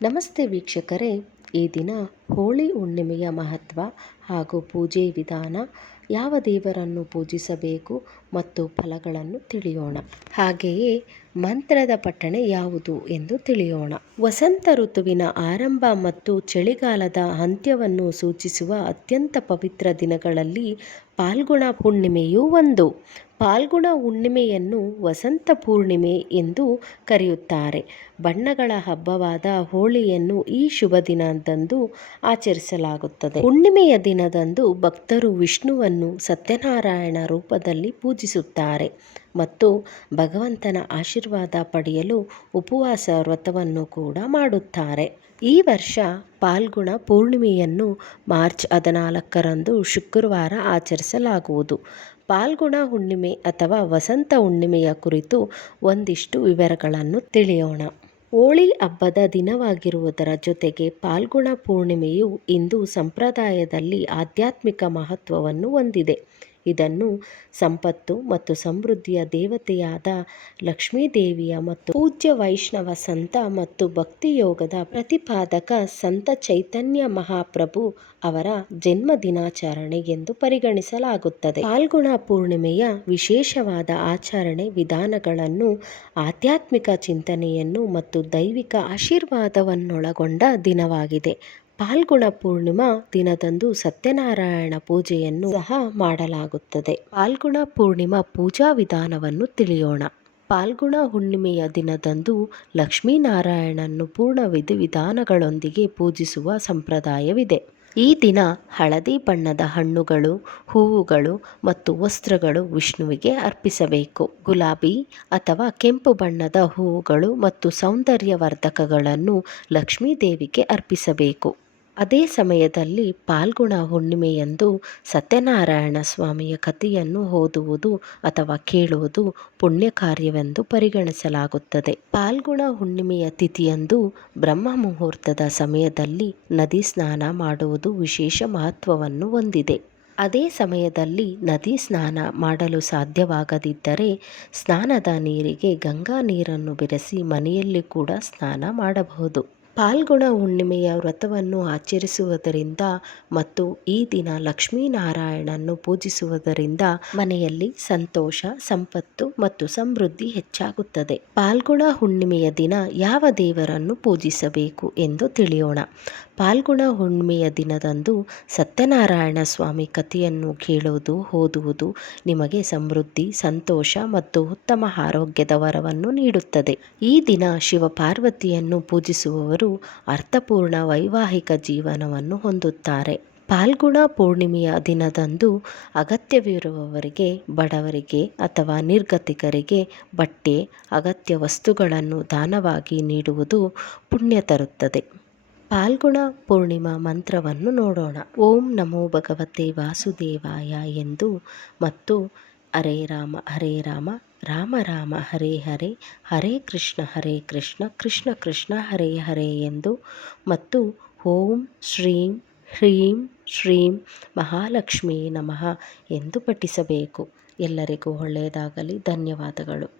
ನಮಸ್ತೆ ವೀಕ್ಷಕರೇ ಈ ದಿನ ಹೋಳಿ ಹುಣ್ಣಿಮೆಯ ಮಹತ್ವ ಹಾಗೂ ಪೂಜೆ ವಿಧಾನ ಯಾವ ದೇವರನ್ನು ಪೂಜಿಸಬೇಕು ಮತ್ತು ಫಲಗಳನ್ನು ತಿಳಿಯೋಣ. ಹಾಗೆಯೇ ಮಂತ್ರದ ಪಠಣೆ ಯಾವುದು ಎಂದು ತಿಳಿಯೋಣ. ವಸಂತ ಋತುವಿನ ಆರಂಭ ಮತ್ತು ಚಳಿಗಾಲದ ಅಂತ್ಯವನ್ನು ಸೂಚಿಸುವ ಅತ್ಯಂತ ಪವಿತ್ರ ದಿನಗಳಲ್ಲಿ ಪಾಲ್ಗುಣ ಹುಣ್ಣಿಮೆಯೂ ಒಂದು. ಪಾಲ್ಗುಣ ಹುಣ್ಣಿಮೆಯನ್ನು ವಸಂತ ಪೂರ್ಣಿಮೆ ಎಂದು ಕರೆಯುತ್ತಾರೆ. ಬಣ್ಣಗಳ ಹಬ್ಬವಾದ ಹೋಳಿಯನ್ನು ಈ ಶುಭ ದಿನದಂದು ಆಚರಿಸಲಾಗುತ್ತದೆ. ಹುಣ್ಣಿಮೆಯ ದಿನದಂದು ಭಕ್ತರು ವಿಷ್ಣುವನ್ನು ಸತ್ಯನಾರಾಯಣ ರೂಪದಲ್ಲಿ ಪೂಜಿಸುತ್ತಾರೆ ಮತ್ತು ಭಗವಂತನ ಆಶೀರ್ವಾದ ಪಡೆಯಲು ಉಪವಾಸ ವ್ರತವನ್ನು ಕೂಡ ಮಾಡುತ್ತಾರೆ. ಈ ವರ್ಷ ಪಾಲ್ಗುಣ ಪೂರ್ಣಿಮೆಯನ್ನು ಮಾರ್ಚ್ ಹದಿನಾಲ್ಕರಂದು ಶುಕ್ರವಾರ ಆಚರಿಸಲಾಗುವುದು. ಪಾಲ್ಗುಣ ಹುಣ್ಣಿಮೆ ಅಥವಾ ವಸಂತ ಹುಣ್ಣಿಮೆಯ ಕುರಿತು ಒಂದಿಷ್ಟು ವಿವರಗಳನ್ನು ತಿಳಿಯೋಣ. ಹೋಳಿ ಹಬ್ಬದ ದಿನವಾಗಿರುವುದರ ಜೊತೆಗೆ ಪಾಲ್ಗುಣ ಪೂರ್ಣಿಮೆಯು ಹಿಂದೂ ಸಂಪ್ರದಾಯದಲ್ಲಿ ಆಧ್ಯಾತ್ಮಿಕ ಮಹತ್ವವನ್ನು ಹೊಂದಿದೆ. ಇದನ್ನು ಸಂಪತ್ತು ಮತ್ತು ಸಮೃದ್ಧಿಯ ದೇವತೆಯಾದ ಲಕ್ಷ್ಮೀದೇವಿಯ ಮತ್ತು ಪೂಜ್ಯ ವೈಷ್ಣವ ಸಂತ ಮತ್ತು ಭಕ್ತಿಯೋಗದ ಪ್ರತಿಪಾದಕ ಸಂತ ಚೈತನ್ಯ ಮಹಾಪ್ರಭು ಅವರ ಜನ್ಮ ದಿನಾಚರಣೆ ಎಂದು ಪರಿಗಣಿಸಲಾಗುತ್ತದೆ. ಪಾಲ್ಗುಣ ಪೂರ್ಣಿಮೆಯ ವಿಶೇಷವಾದ ಆಚರಣೆ ವಿಧಾನಗಳನ್ನು, ಆಧ್ಯಾತ್ಮಿಕ ಚಿಂತನೆಯನ್ನು ಮತ್ತು ದೈವಿಕ ಆಶೀರ್ವಾದವನ್ನೊಳಗೊಂಡ ದಿನವಾಗಿದೆ. ಪಾಲ್ಗುಣ ಪೂರ್ಣಿಮಾ ದಿನದಂದು ಸತ್ಯನಾರಾಯಣ ಪೂಜೆಯನ್ನು ಸಹ ಮಾಡಲಾಗುತ್ತದೆ. ಪಾಲ್ಗುಣ ಪೂರ್ಣಿಮಾ ಪೂಜಾ ವಿಧಾನವನ್ನು ತಿಳಿಯೋಣ. ಪಾಲ್ಗುಣ ಹುಣ್ಣಿಮೆಯ ದಿನದಂದು ಲಕ್ಷ್ಮೀನಾರಾಯಣನ್ನು ಪೂರ್ಣ ವಿಧಿವಿಧಾನಗಳೊಂದಿಗೆ ಪೂಜಿಸುವ ಸಂಪ್ರದಾಯವಿದೆ. ಈ ದಿನ ಹಳದಿ ಬಣ್ಣದ ಹಣ್ಣುಗಳು, ಹೂವುಗಳು ಮತ್ತು ವಸ್ತ್ರಗಳು ವಿಷ್ಣುವಿಗೆ ಅರ್ಪಿಸಬೇಕು. ಗುಲಾಬಿ ಅಥವಾ ಕೆಂಪು ಬಣ್ಣದ ಹೂವುಗಳು ಮತ್ತು ಸೌಂದರ್ಯವರ್ಧಕಗಳನ್ನು ಲಕ್ಷ್ಮೀದೇವಿಗೆ ಅರ್ಪಿಸಬೇಕು. ಅದೇ ಸಮಯದಲ್ಲಿ ಪಾಲ್ಗುಣ ಹುಣ್ಣಿಮೆಯಂದು ಸತ್ಯನಾರಾಯಣ ಸ್ವಾಮಿಯ ಕಥೆಯನ್ನು ಓದುವುದು ಅಥವಾ ಕೇಳುವುದು ಪುಣ್ಯ ಕಾರ್ಯವೆಂದು ಪರಿಗಣಿಸಲಾಗುತ್ತದೆ. ಪಾಲ್ಗುಣ ಹುಣ್ಣಿಮೆಯ ತಿಥಿಯಂದು ಬ್ರಹ್ಮ ಮುಹೂರ್ತದ ಸಮಯದಲ್ಲಿ ನದಿ ಸ್ನಾನ ಮಾಡುವುದು ವಿಶೇಷ ಮಹತ್ವವನ್ನು ಹೊಂದಿದೆ. ಅದೇ ಸಮಯದಲ್ಲಿ ನದಿ ಸ್ನಾನ ಮಾಡಲು ಸಾಧ್ಯವಾಗದಿದ್ದರೆ ಸ್ನಾನದ ನೀರಿಗೆ ಗಂಗಾ ನೀರನ್ನು ಬೆರೆಸಿ ಮನೆಯಲ್ಲಿ ಕೂಡ ಸ್ನಾನ ಮಾಡಬಹುದು. ಪಾಲ್ಗುಣ ಹುಣ್ಣಿಮೆಯ ವ್ರತವನ್ನು ಆಚರಿಸುವುದರಿಂದ ಮತ್ತು ಈ ದಿನ ಲಕ್ಷ್ಮೀನಾರಾಯಣನ್ನು ಪೂಜಿಸುವುದರಿಂದ ಮನೆಯಲ್ಲಿ ಸಂತೋಷ, ಸಂಪತ್ತು ಮತ್ತು ಸಮೃದ್ಧಿ ಹೆಚ್ಚಾಗುತ್ತದೆ. ಪಾಲ್ಗುಣ ಹುಣ್ಣಿಮೆಯ ದಿನ ಯಾವ ದೇವರನ್ನು ಪೂಜಿಸಬೇಕು ಎಂದು ತಿಳಿಯೋಣ. ಪಾಲ್ಗುಣ ಹುಣ್ಣಿಮೆಯ ದಿನದಂದು ಸತ್ಯನಾರಾಯಣ ಸ್ವಾಮಿ ಕಥೆಯನ್ನು ಕೇಳುವುದು, ಓದುವುದು ನಿಮಗೆ ಸಮೃದ್ಧಿ, ಸಂತೋಷ ಮತ್ತು ಉತ್ತಮ ಆರೋಗ್ಯದ ವರವನ್ನು ನೀಡುತ್ತದೆ. ಈ ದಿನ ಶಿವಪಾರ್ವತಿಯನ್ನು ಪೂಜಿಸುವವರು ಅರ್ಥಪೂರ್ಣ ವೈವಾಹಿಕ ಜೀವನವನ್ನು ಹೊಂದುತ್ತಾರೆ. ಪಾಲ್ಗುಣ ಪೂರ್ಣಿಮೆಯ ದಿನದಂದು ಅಗತ್ಯವಿರುವವರಿಗೆ, ಬಡವರಿಗೆ ಅಥವಾ ನಿರ್ಗತಿಕರಿಗೆ ಬಟ್ಟೆ, ಅಗತ್ಯ ವಸ್ತುಗಳನ್ನು ದಾನವಾಗಿ ನೀಡುವುದು ಪುಣ್ಯ ತರುತ್ತದೆ. ಪಾಲ್ಗುಣ ಪೂರ್ಣಿಮಾ ಮಂತ್ರವನ್ನು ನೋಡೋಣ. ಓಂ ನಮೋ ಭಗವತೆ ವಾಸುದೇವಾಯ ಎಂದು ಮತ್ತು ಹರೇ ರಾಮ ಹರೇ ರಾಮ. ರಾಮ ರಾಮ ಹರೇ ಹರೇ ಹರೇ ಕೃಷ್ಣ ಹರೇ ಕೃಷ್ಣ ಕೃಷ್ಣ ಕೃಷ್ಣ ಹರೇ ಹರೇ ಎಂದು ಮತ್ತು ಓಂ ಶ್ರೀಂ ಹ್ರೀಂ ಶ್ರೀಂ ಮಹಾಲಕ್ಷ್ಮೀ ನಮಃ ಎಂದು ಪಠಿಸಬೇಕು. ಎಲ್ಲರಿಗೂ ಒಳ್ಳೆಯದಾಗಲಿ. ಧನ್ಯವಾದಗಳು.